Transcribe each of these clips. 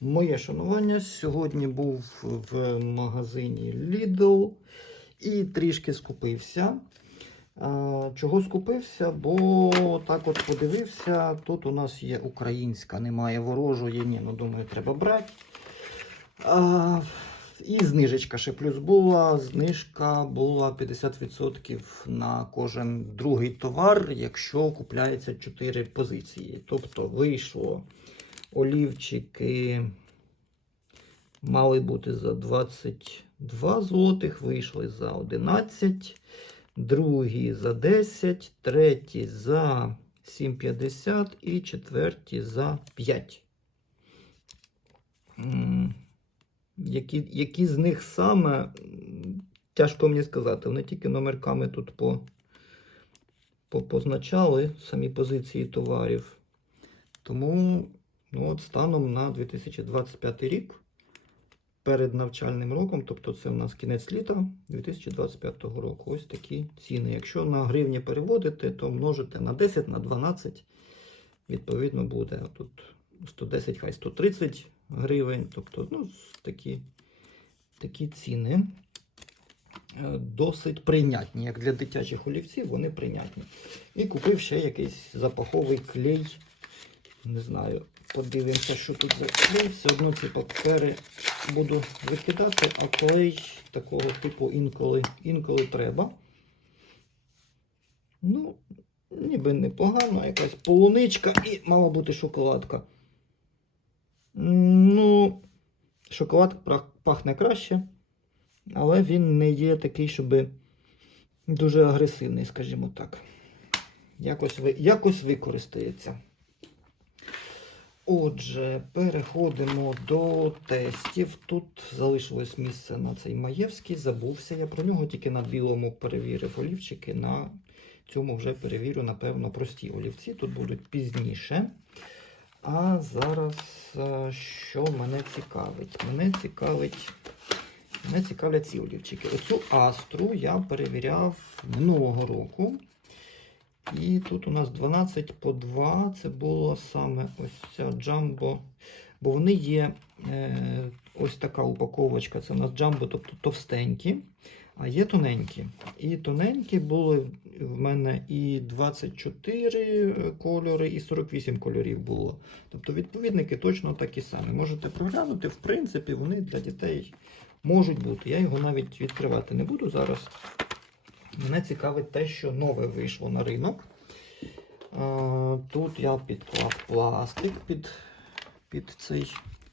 Моє шанування сьогодні був в магазині Lidl і трішки скупився. Чого скупився? Бо так от подивився. Тут у нас є українська, немає ворожої. Ні, ну думаю, треба брати. І знижечка ще плюс була. Знижка була 50% на кожен другий товар, якщо купляється 4 позиції. Тобто вийшло олівчики мали бути за 22 злотих, вийшли за 11, другі за 10, треті за 7,50 і четверті за 5. Які, які з них саме, тяжко мені сказати. Вони тільки номерками тут по, по, позначали самі позиції товарів. Тому ну, от станом на 2025 рік, перед навчальним роком, тобто це у нас кінець літа 2025 року, ось такі ціни. Якщо на гривні переводити, то множите на 10, на 12, відповідно буде тут 110, хай 130 гривень. Тобто, ну, такі, такі ціни е, досить прийнятні. Як для дитячих олівців, вони прийнятні. І купив ще якийсь запаховий клей. Не знаю, подивимося, що тут за клей. Все одно ці папери буду викидати, а клей такого типу інколи, інколи треба. Ну, ніби непогано, якась полуничка і мала бути шоколадка. Ну, шоколад пахне краще, але він не є такий, щоб дуже агресивний, скажімо так. Якось, якось використається. Отже, переходимо до тестів. Тут залишилось місце на цей Маєвський, забувся я про нього, тільки на білому перевірив олівчики. На цьому вже перевірю, напевно, прості олівці. Тут будуть пізніше. А зараз е, що мене цікавить? Мене цікавить. Мене цікавлять ці олівчики. Оцю астру я перевіряв минулого року. І тут у нас 12 по 2. Це було саме ось ця джамбо. Бо вони є е, ось така упаковочка. Це у нас джамбо, тобто товстенькі, а є тоненькі. І тоненькі були в мене і 24 кольори, і 48 кольорів було. Тобто відповідники точно такі самі. Можете проглянути, в принципі, вони для дітей можуть бути. Я його навіть відкривати не буду зараз. Мене цікавить те, що нове вийшло на ринок. Е, Тут я підклав пластик під, під цей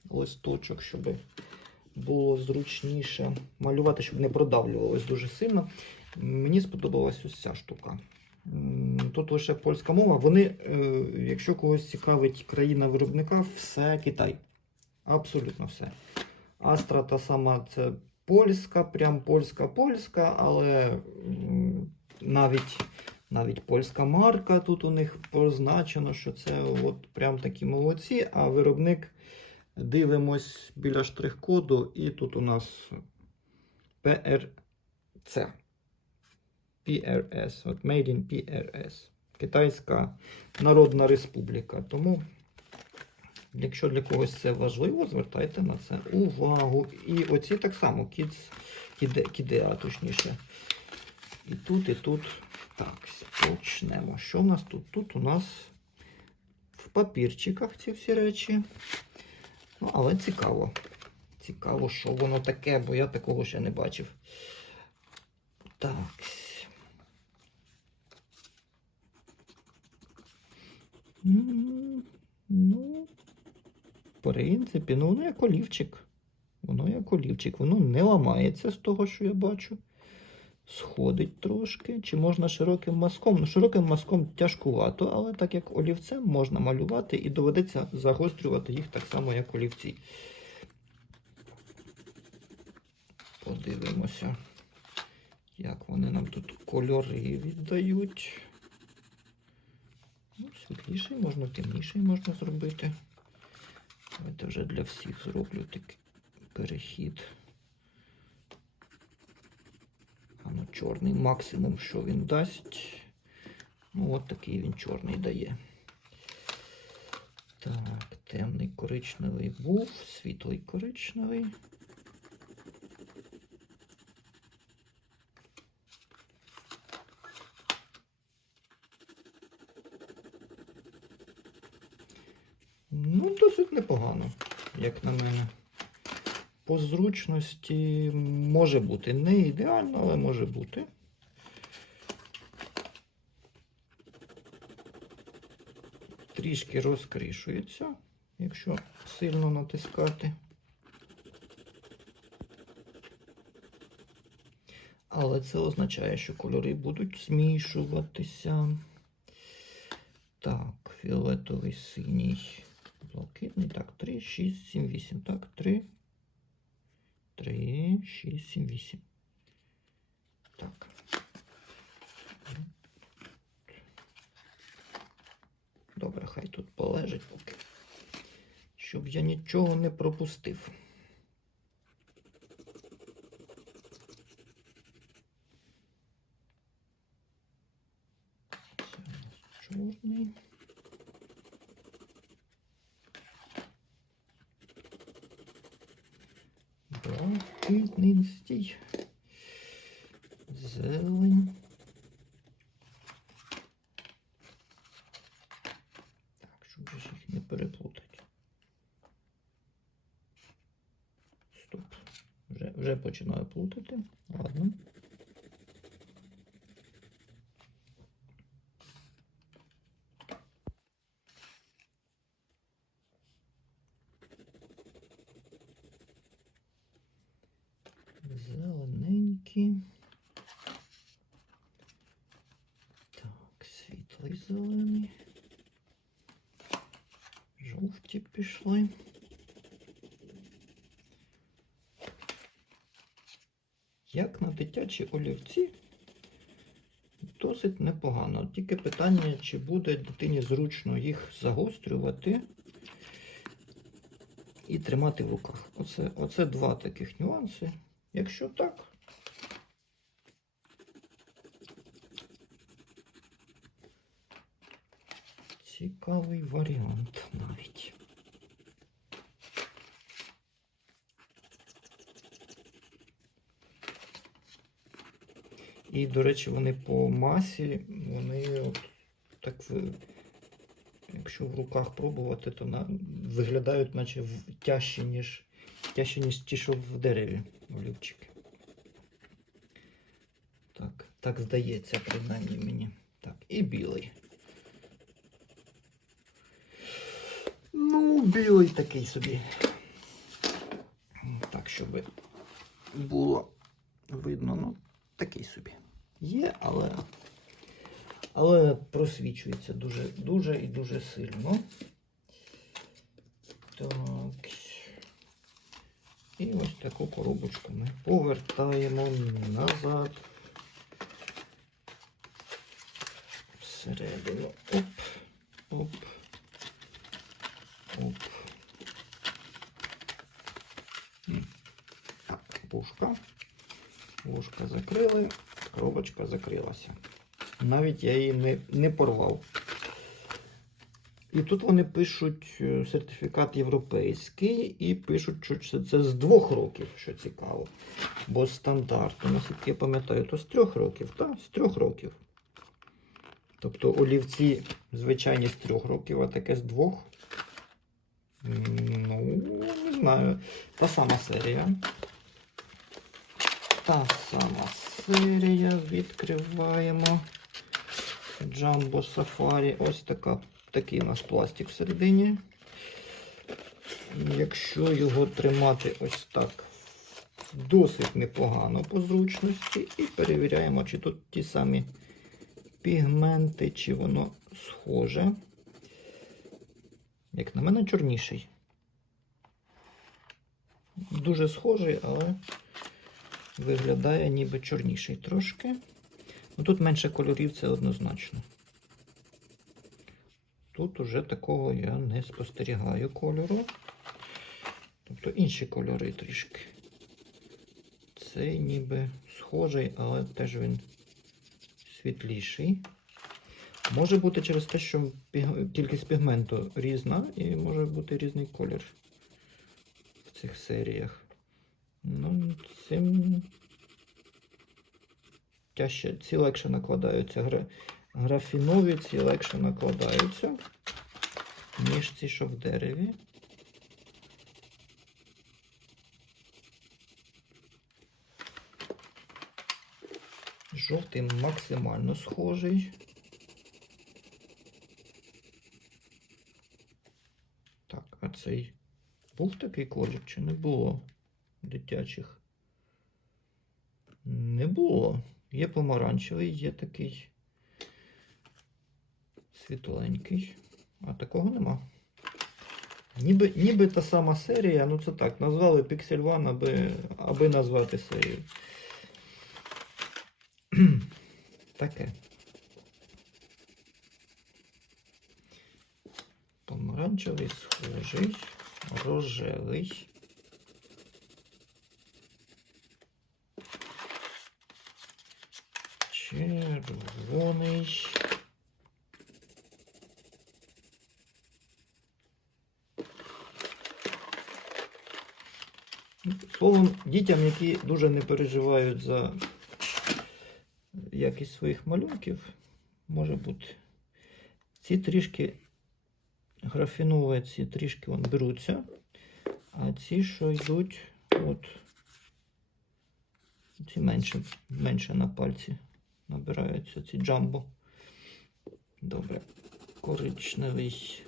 листочок, щоб було зручніше малювати, щоб не продавлювалось дуже сильно. Мені сподобалась ось ця штука. Тут лише польська мова. Вони, е, якщо когось цікавить країна виробника, все Китай. Абсолютно все. Астра та сама це польська, прям польська-польська, але навіть, навіть польська марка тут у них позначено, що це от прям такі молодці, а виробник дивимось біля штрих-коду, і тут у нас PRC. PRS, от Made in PRS. Китайська Народна Республіка. Тому, якщо для когось це важливо, звертайте на це увагу. І оці так само Kids, кіде, кідеа, точніше. І тут, і тут. Так, почнемо. Що в нас тут? Тут у нас в папірчиках ці всі речі. Ну, але цікаво. Цікаво, що воно таке, бо я такого ще не бачив. Так. Ну, принципі, ну воно як олівчик. Воно як олівчик. Воно не ламається з того, що я бачу. Сходить трошки. Чи можна широким мазком? Ну, широким мазком тяжкувато, але так як олівцем можна малювати і доведеться загострювати їх так само, як олівці. Подивимося, як вони нам тут кольори віддають. Ну, світліший можна, темніший можна зробити. Давайте вже для всіх зроблю такий перехід. А ну, чорний максимум, що він дасть. Ну, от такий він чорний дає. Так, темний коричневий був, світлий коричневий. Ну, досить непогано, як на мене. По зручності може бути. Не ідеально, але може бути. Трішки розкришується, якщо сильно натискати. Але це означає, що кольори будуть змішуватися. Так, фіолетовий, синій, блакитний. Так, 3, 6, 7, 8. Так, 3. 3, 6, 7, 8. Так. Добре, хай тут полежить поки. Щоб я нічого не пропустив. Це у нас чорний. Блакитний стій. Зелень. Так, щоб же ж їх не переплутати. Стоп. Вже, вже починаю плутати. Ладно. Зелененький. Так, світлий зелений. Жовті пішли. Як на дитячі олівці, досить непогано. Тільки питання, чи буде дитині зручно їх загострювати і тримати в руках. Оце, оце два таких нюанси. Якщо так, цікавий варіант навіть. І, до речі, вони по масі, вони от так, якщо в руках пробувати, то на, виглядають наче тяжче, ніж, тяжче, ніж ті, що в дереві олівчики. Так, так здається, принаймні мені. Так, і білий. Ну, білий такий собі. Так, щоб було видно, ну, такий собі. Є, але, але просвічується дуже, дуже і дуже сильно. Так. І ось таку коробочку ми повертаємо назад. Всередину. Оп, оп, оп. Так, пушка. Вушка закрили, коробочка закрилася. Навіть я її не, не порвав. І тут вони пишуть е, сертифікат європейський і пишуть, що це, це з двох років, що цікаво. Бо стандартно, наскільки я пам'ятаю, то з трьох років, так? З трьох років. Тобто олівці звичайні з трьох років, а таке з двох. Ну, не знаю. Та сама серія. Та сама серія. Відкриваємо. Jumbo Safari. Ось така, такий у нас пластик всередині. Якщо його тримати ось так, досить непогано по зручності. І перевіряємо, чи тут ті самі пігменти, чи воно схоже. Як на мене, чорніший. Дуже схожий, але виглядає ніби чорніший трошки. Ну, тут менше кольорів, це однозначно. Тут уже такого я не спостерігаю кольору. Тобто інші кольори трішки. Цей ніби схожий, але теж він світліший. Може бути через те, що кількість пігменту різна і може бути різний колір в цих серіях. Ну, цим тяжче, ці легше накладаються. Гра... Графінові ці легше накладаються, ніж ці, що в дереві. Жовтий максимально схожий. Так, а цей був такий колір чи не було дитячих? Не було. Є помаранчевий, є такий світленький, а такого нема. Ніби, ніби та сама серія, ну це так, назвали Pixel One, аби, аби назвати серію. Таке. Помаранчевий схожий, рожевий. Червоний. Словом, дітям, які дуже не переживають за якість своїх малюнків, може бути. Ці трішки графінові, ці трішки вон, беруться, а ці, що йдуть, от, ці менше, менше на пальці набираються, ці джамбо. Добре. Коричневий.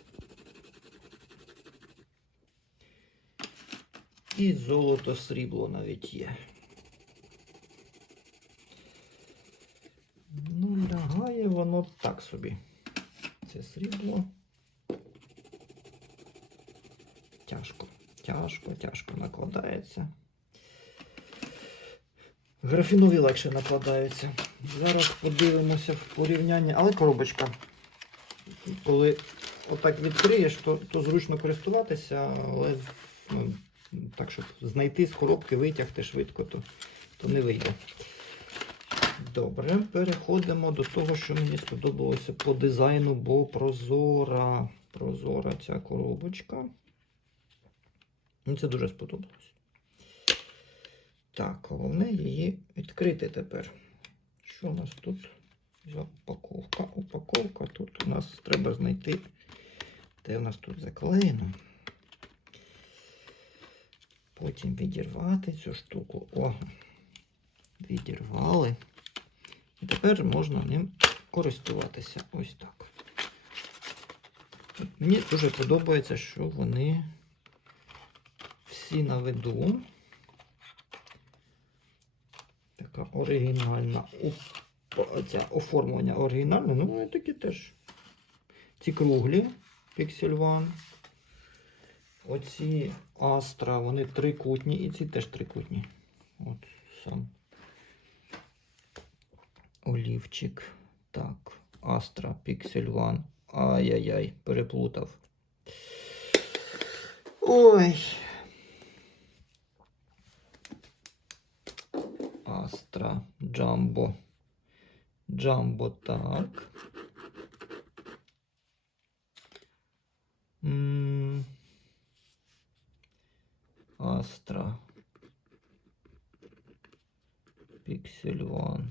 І золото срібло навіть є. Ну, лягає воно так собі. Це срібло. Тяжко, тяжко, тяжко накладається. Графінові легше накладаються. Зараз подивимося в порівнянні. Але коробочка, коли отак відкриєш, то, то зручно користуватися, але ну, так, щоб знайти з коробки, витягти швидко, то, то не вийде. Добре, переходимо до того, що мені сподобалося по дизайну, бо прозора. Прозора ця коробочка. Мені це дуже сподобалось. Так, головне її відкрити тепер. Що у нас тут за упаковка? Упаковка. Тут у нас треба знайти, де у нас тут заклеєно. Потім відірвати цю штуку. О, відірвали. І тепер можна ним користуватися. Ось так. Мені дуже подобається, що вони всі на виду. Така оригінальна. Оп- оформлення оригінальне. Ну, вони такі теж. Ці круглі Pixel One. Оці Astra, вони трикутні, і ці теж трикутні. От сам. Олівчик. Так, Astra Pixel One. Ай-яй-яй, переплутав. Ой. Astra Jumbo. Jumbo, так. Pixel One.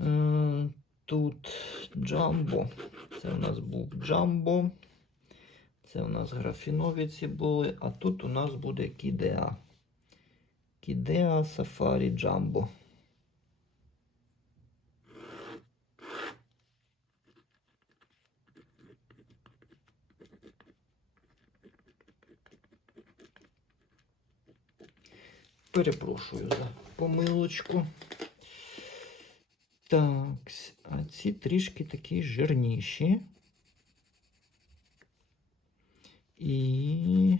Е, Тут Jumbo. Це у нас був Jumbo. Це у нас графінові ці були, а тут у нас буде Кідеа. Кідеа Safari Jumbo. Перепрошую за помилочку. Так, а ці трішки такі жирніші. І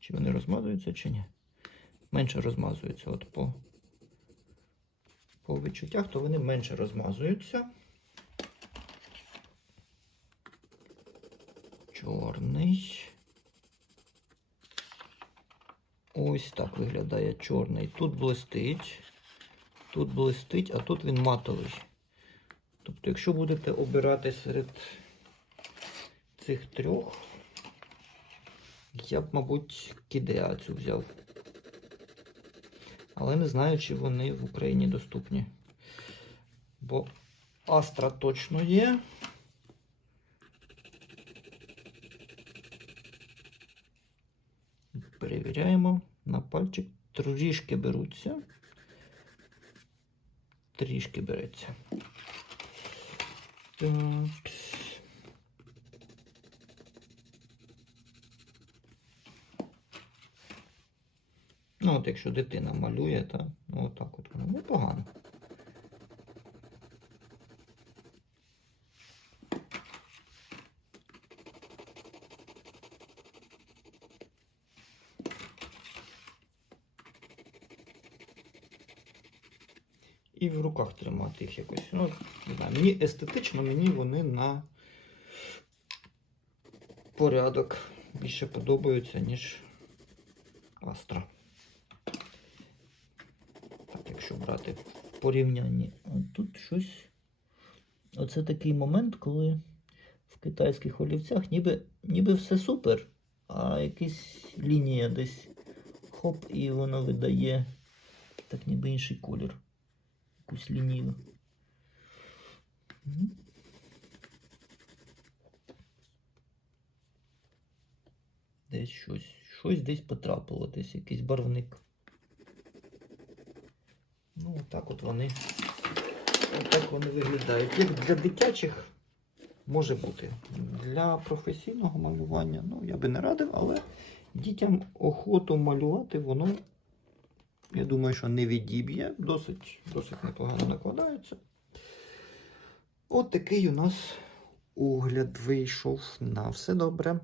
чи вони розмазуються, чи ні? Менше розмазуються. От по, по відчуттях, то вони менше розмазуються. Чорний. Ось так виглядає чорний. Тут блистить, тут блистить, а тут він матовий. Тобто, якщо будете обирати серед цих трьох, я б, мабуть, кідеа цю взяв. Але не знаю, чи вони в Україні доступні. Бо Астра точно є. Перевіряємо на пальчик. Трішки беруться. Трішки береться. Так. От якщо дитина малює, то ну, отак от воно непогано. І в руках тримати їх якось. Ну, не знаю, мені естетично, мені вони на порядок більше подобаються, ніж Астра. Так, якщо брати порівнянні, тут щось. Оце такий момент, коли в китайських олівцях ніби, ніби все супер, а якась лінія десь хоп, і воно видає так ніби інший колір. Якусь лінію. Десь щось. Щось десь потрапило, десь якийсь барвник. Ну, отак от вони. Отак вони виглядають. Як для дитячих може бути. Для професійного малювання, ну, я би не радив, але дітям охоту малювати, воно, я думаю, що не відіб'є. Досить, досить непогано накладається. От такий у нас огляд вийшов. На все добре.